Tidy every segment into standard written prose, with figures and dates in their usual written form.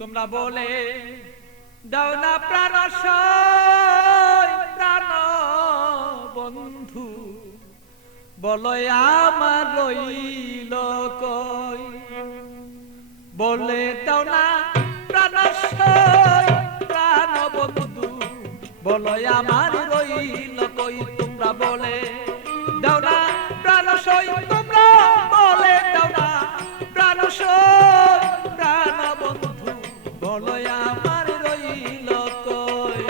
তোমরা বলে দাও না প্রাণ প্রাণ বন্ধু, বলো আমার রইল কই। বলে দাও না প্রাণ প্রাণ বন্ধু, বলো আমার রইল কই। তোমরা বলে দাও না প্রাণ তোমরা বলে দাও না প্রাণ প্রাণ বন্ধু, বলো আমার রইল কই।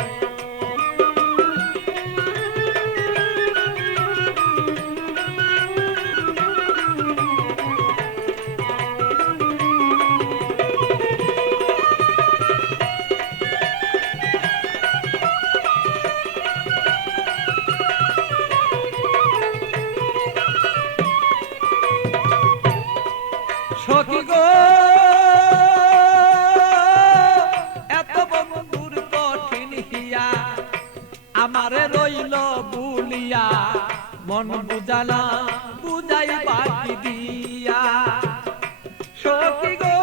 সখী গো এত বন্ধুর কঠিন হিয়া, আমারে রইল বুলিয়া মন বুঝালা বুঝাই বাকি দিয়া। সখী গো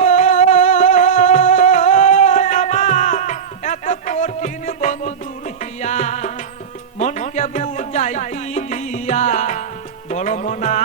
আমার এত কঠিন বন্ধুর হিয়া, মনকে বুঝাই দিয়া বড় মনা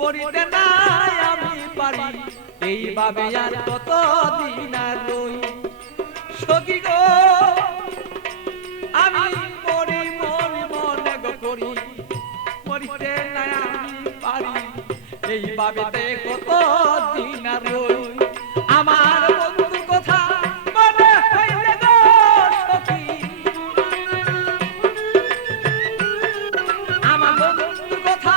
মরিতে নাই আমি পারি, এইভাবে আর কত দিন আর রই। সখী গো আমি মরি মরি মনে গো করি, মরিতে নাই আমি পারি, এইভাবে কত দিন আর রই। আমার বন্ধুর কথা মনে হইলে গো সখী, আমার বন্ধুর কথা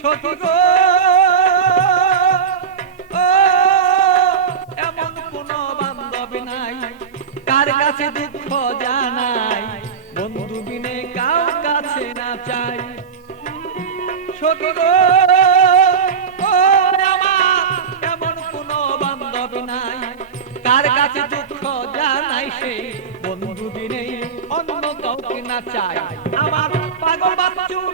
সখী গো এমন কোন বান্ধব নাই কার কাছে দুঃখ জানাই, বন্ধু বিনে কাউ কাছে না চাই। সখী গো আমার এমন কোন বান্ধব নাই কার কাছে দুঃখ জানাই, সে বন্ধু বিনে অন্য কাউকে না চাই। আমার পাগল বাচ্চুর